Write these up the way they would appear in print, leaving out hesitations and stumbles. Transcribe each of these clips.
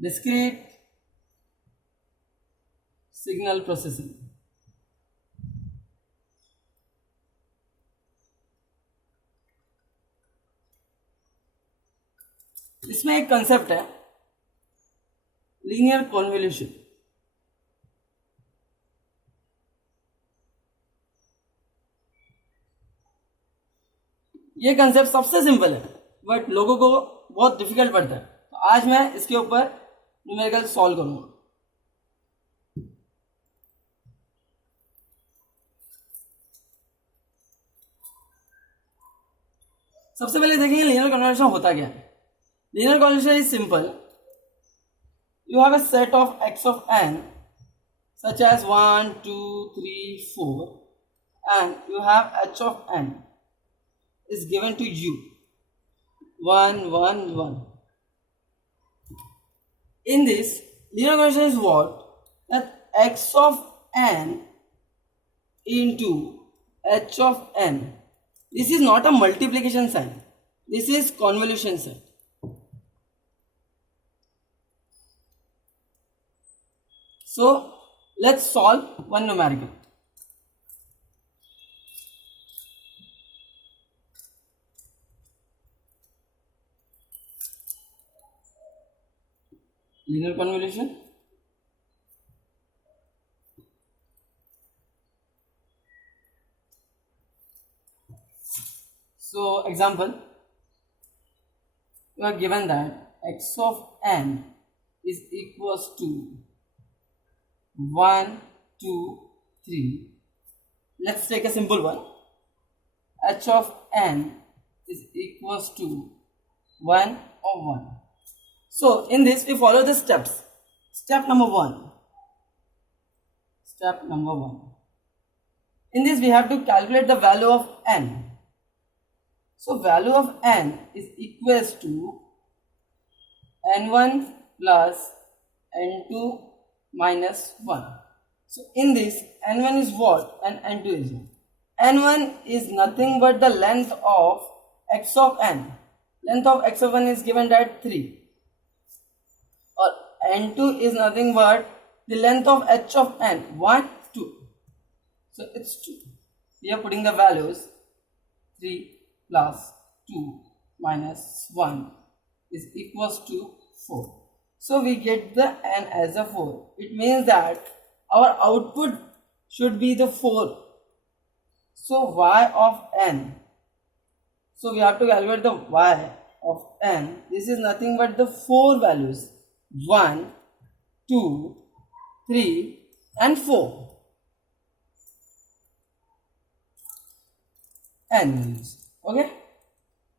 discrete signal processing. इसमें एक concept है लीनियर कॉन्वोल्यूशन. ये कंसेप्ट सबसे सिंपल है बट लोगों को बहुत डिफिकल्ट पड़ता है. तो आज मैं इसके ऊपर न्यूमेरिकल सॉल्व करूंगा. सबसे पहले देखेंगे लीनियर कन्वोल्यूशन होता क्या है. Linear convolution is simple. You have a set of x of n such as 1, 2, 3, 4 and you have h of n is given to you 1, 1, 1. In this linear convolution is what? That x of n into h of n. This is not a multiplication sign. This is convolution sign. So let's solve one numerical. Linear convolution. So example, you are given that x of n is equals to 1, 2, 3. Let's take a simple one. H of n is equals to 1 or 1. So in this we follow the steps. Step number 1. Step number 1. In this we have to calculate the value of n. So value of n is equals to n1 plus n2 minus 1. So in this n1 is what and n2 is what? N1 is nothing but the length of x of n. Length of x of n is given at 3. Or n2 is nothing but the length of h of n, 1, 2. So it's 2. We are putting the values 3 plus 2 minus 1 is equals to 4. So we get the n as a 4. It means that our output should be the 4. So y of n. So we have to calculate the y of n. This is nothing but the 4 values. 1, 2, 3 and 4. N values. Okay.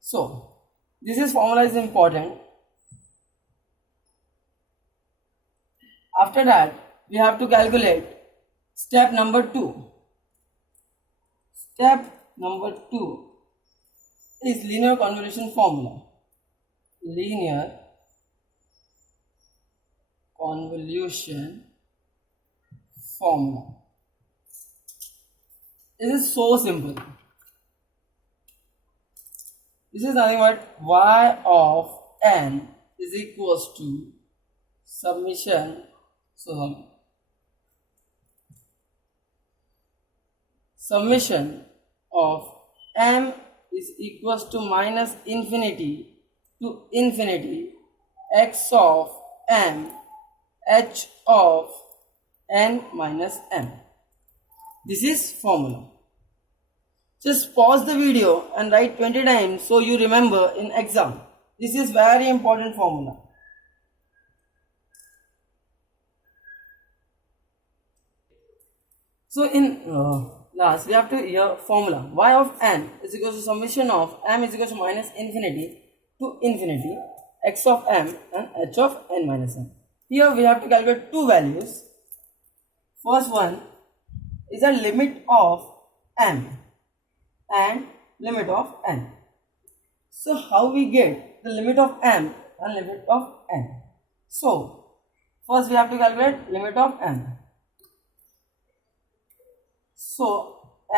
So this is formula is important. After that, we have to calculate step number 2. Step number 2 is linear convolution formula. Linear convolution formula. This is so simple. This is nothing but y of n is equals to summation. So summation of m is equals to minus infinity to infinity x of m h of n minus m. This is formula. Just pause the video and write 20 times so you remember in exam. This is very important formula. So in last we have to hear formula. Y of n is equal to summation of m is equal to minus infinity to infinity x of m and h of n minus m. Here we have to calculate two values. First one is a limit of m and limit of n. So how we get the limit of m and limit of n? So first we have to calculate limit of m. So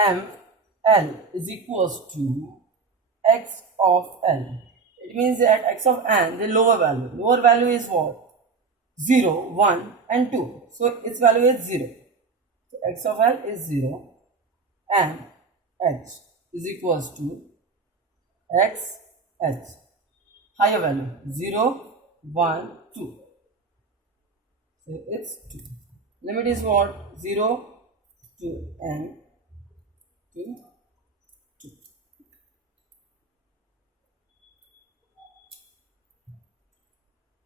m L is equals to x of L. It means that x of n, the lower value. Lower value is what? 0, 1 and 2. So its value is 0. So x of L is 0 and h is equals to x h. Higher value 0, 1, 2. So it's 2. Limit is what? 0 to n to 2.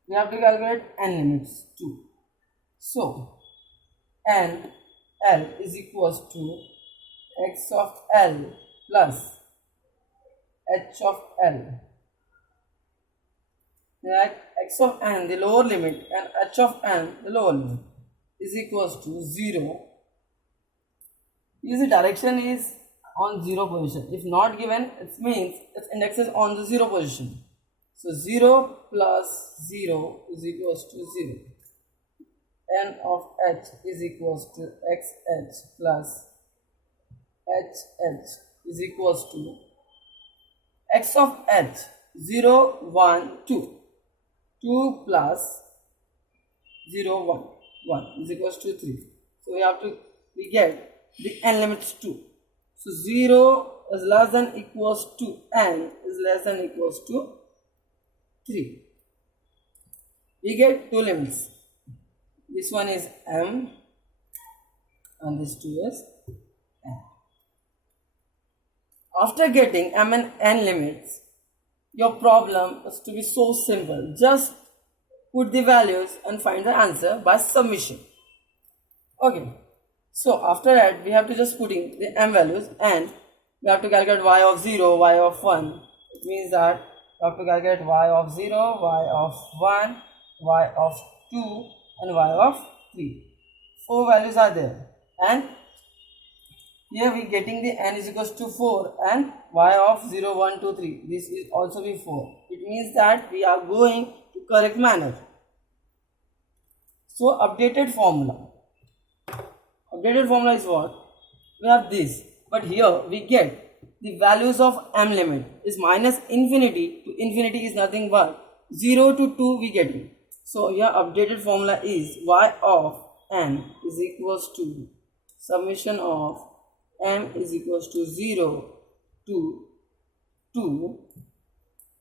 We have to calculate n limits 2. So n L is equals to x of L plus h of L. That x of n, the lower limit, and h of n, the lower limit, is equals to 0. Use the direction is on 0 position. If not given, it means its index is on the 0 position. So 0 plus 0 is equals to 0. N of h is equals to xh plus hh is equals to x of h 0, 1, 2. 2 plus 0, 1. 1 is equals to 3. So we get the n limits 2. So 0 is less than equals to n is less than equals to 3. We get two limits. This one is m and this 2 is n. After getting m and n limits, your problem is to be so simple. Just put the values and find the answer by submission. Okay. So after that, we have to just put in the m values and we have to calculate y of 0, y of 1. It means that we have to calculate y of 0, y of 1, y of 2 and y of 3. 4 values are there. And here we getting the n is equals to 4 and y of 0, 1, 2, 3. This is also be 4. It means that we are going to correct manner. So updated formula. Updated formula is what? We have this. But here we get the values of m limit is minus infinity to infinity is nothing but 0 to 2 we get it. So your updated formula is y of n is equals to summation of m is equals to 0 to 2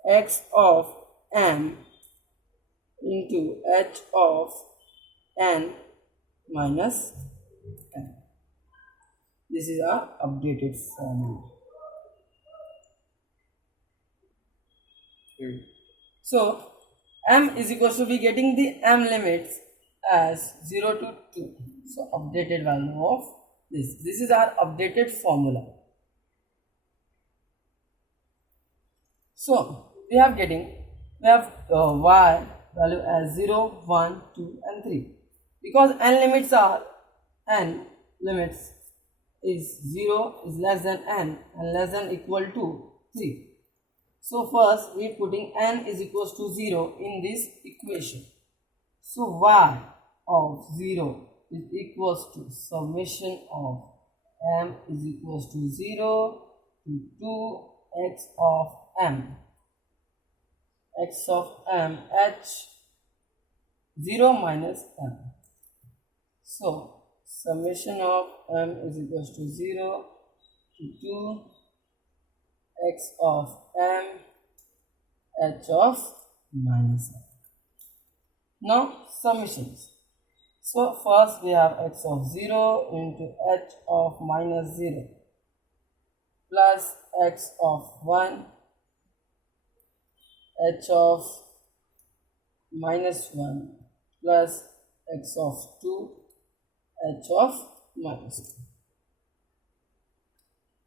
x of m into h of n minus n. This is our updated formula. So m is equals to be getting the m limits as 0 to 2. So updated value of this. This is our updated formula. So we have y value as 0, 1, 2 and 3. Because n limits is 0 is less than n and less than equal to 3. So first we putting n is equals to 0 in this equation. So y of 0 is equals to summation of m is equals to 0 to 2 x of m h 0 minus m. So summation of m is equals to 0 to 2 x of m h of minus m. Now summations. So first we have x of 0 into h of minus 0 plus x of 1 h of minus 1 plus x of 2 h of minus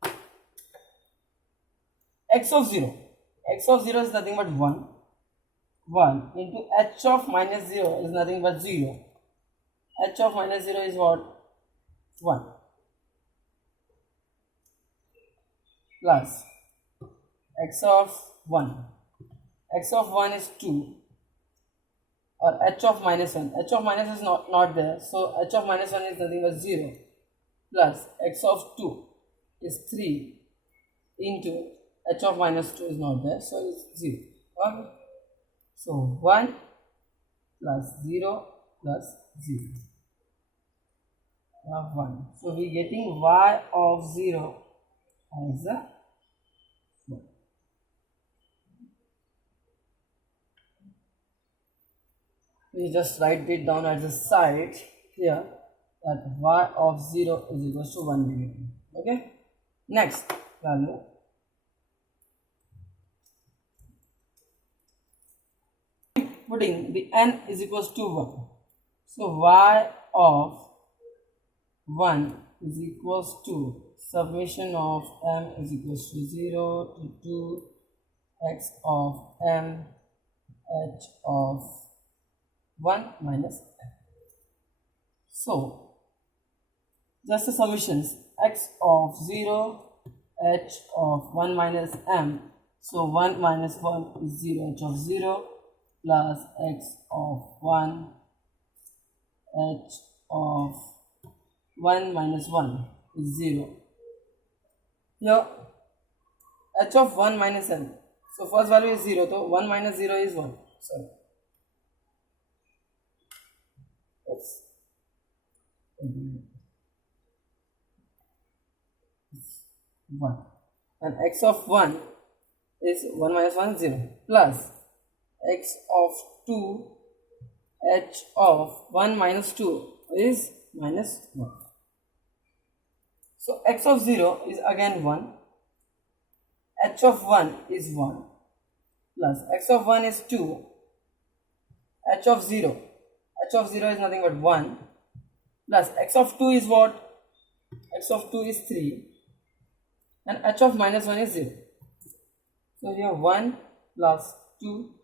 2. X of 0 is nothing but 1 into h of minus 0 is nothing but 0. H of minus 0 is what? 1 plus x of 1. X of 1 is 2 or h of minus 1. H of minus is not there. So h of minus 1 is nothing but 0 plus x of 2 is 3 into h of minus 2 is not there. So it's 0. Okay. So 1 plus 0 plus 0. Of 1. So we getting y of 0 as a 1. We just write it down at the side here that y of 0 is equal to 1 we getting. Okay. Next value. Putting the n is equals to 1. So y of 1 is equals to summation of m is equals to 0 to 2 x of m h of 1 minus m. So just the summations x of 0 h of 1 minus m. So 1 minus 1 is 0, h of 0 plus x of 1 h of 1 minus 1 is 0. Here h of 1 minus n. So first value is 0. So 1 minus 0 is 1. Sorry. That's 1. And x of 1 is 1 minus 1 is 0 plus x of 2 h of 1 minus 2 is minus 1. So x of 0 is again 1, h of 1 is 1 plus x of 1 is 2, h of 0 is nothing but 1 plus x of 2 is what? X of 2 is 3 and h of minus 1 is 0. So here 1 plus 2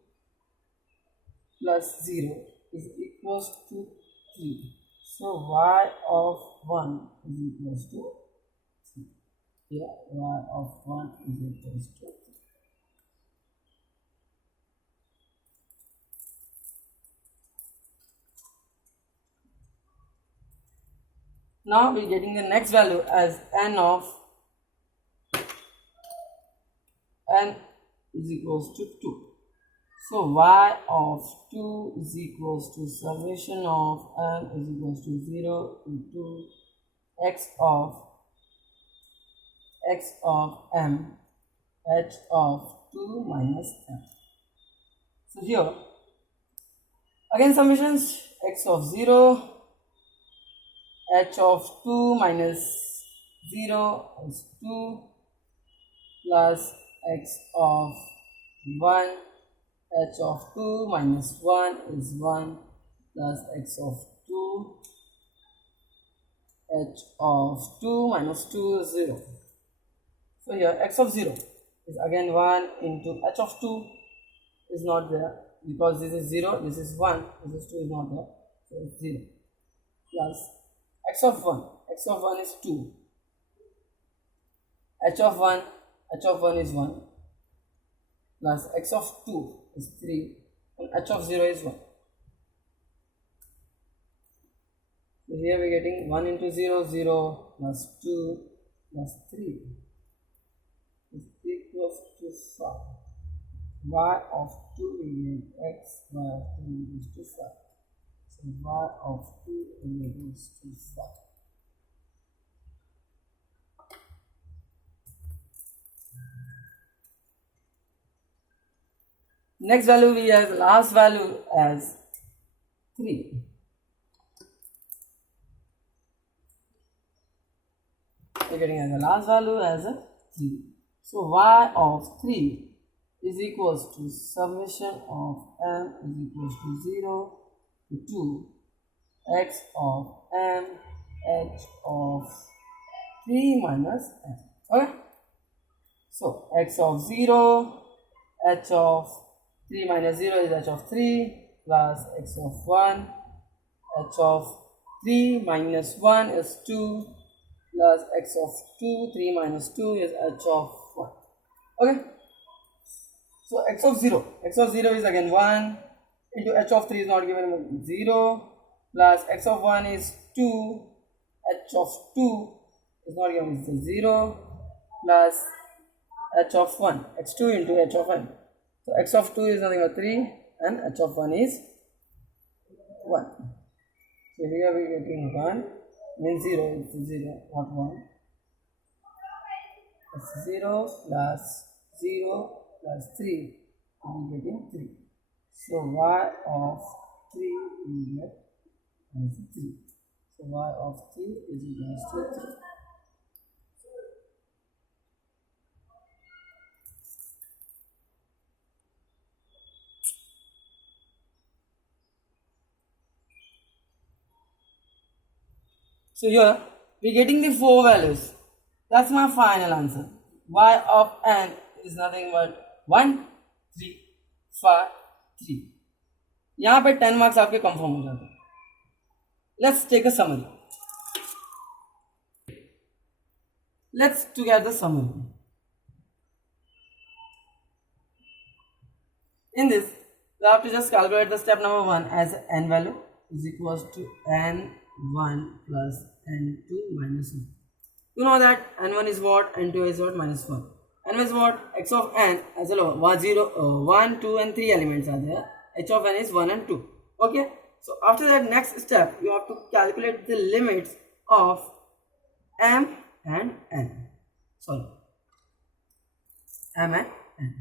plus 0 is equals to 3. So y of 1 is equals to 3. Here y of 1 is equals to 3. Now we are getting the next value as n is equals to 2. So y of 2 is equals to summation of n is equals to 0 to 2 x of m h of 2 minus m. So here again summations x of 0 h of 2 minus 0 is 2 plus x of 1 h of 2 minus 1 is 1 plus x of 2 h of 2 minus 2 is 0. So here x of 0 is again 1 into h of 2 is not there because this is 0, this is 1, this is 2 is not there, so it's 0 plus x of 1 is 2, h of 1 is 1 plus x of 2 is 3 and h of 0 is 1. So here we are getting 1 into 0, 0 plus 2 plus 3 is equals to 5. Y of 2 is x, y of 2 is to 5. So y of 2 is equals to 5. Next value we have last value as 3. We are getting as the last value as a 3. So y of 3 is equals to summation of m is equals to 0 to 2 x of m h of 3 minus m. Okay. So x of 0 h of 3 minus 0 is h of 3 plus x of 1 h of 3 minus 1 is 2 plus x of 2 3 minus 2 is h of 1. Okay. So x of 0 is again 1 into h of 3 is not given 0 plus x of 1 is 2 h of 2 is not given 0 plus h of 1 x2 into h of 1. So x of 2 is nothing but 3 and h of 1 is 1. So here we are getting 1 means 0, it's 0, not 1. It's 0 plus 0 plus 3, we are getting 3. So y of 3 we get as 3. So y of 3 is equal to 3. So here we are getting the 4 values. That's my final answer. Y of n is nothing but 1, 3, 5, 3. यहाँ पे 10 marks आपके confirm हो जाते हैं. Let's take a summary. Let's together the summary. In this, we have to just calculate the step number 1 as n value is equals to n1 plus n2 minus 1. You know that n1 is what, n2 is what, minus 1. n is what, x of n as a 1, 2 and 3 elements are there. H of n is 1 and 2. Okay. So after that, next step, you have to calculate the limits of m and n. Sorry, m and n.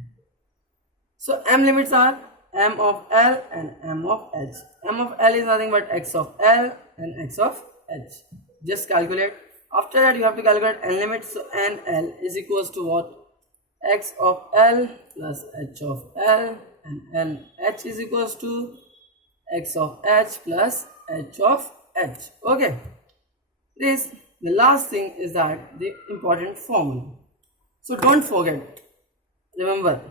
So m limits are m of L and m of H. M of L is nothing but x of L and x of H. Just calculate. After that, you have to calculate n limits. So n L is equals to what? X of L plus H of L, and n H is equals to x of H plus H of H. Okay. The last thing is that the important formula. So don't forget. Remember,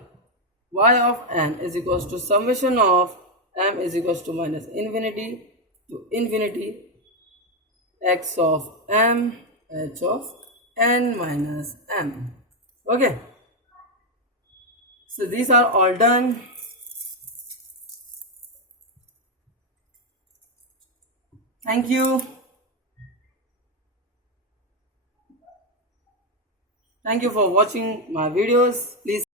y of n is equals to summation of m is equals to minus infinity to infinity x of m h of n minus m. Okay. So these are all done. Thank you. Thank you for watching my videos. Please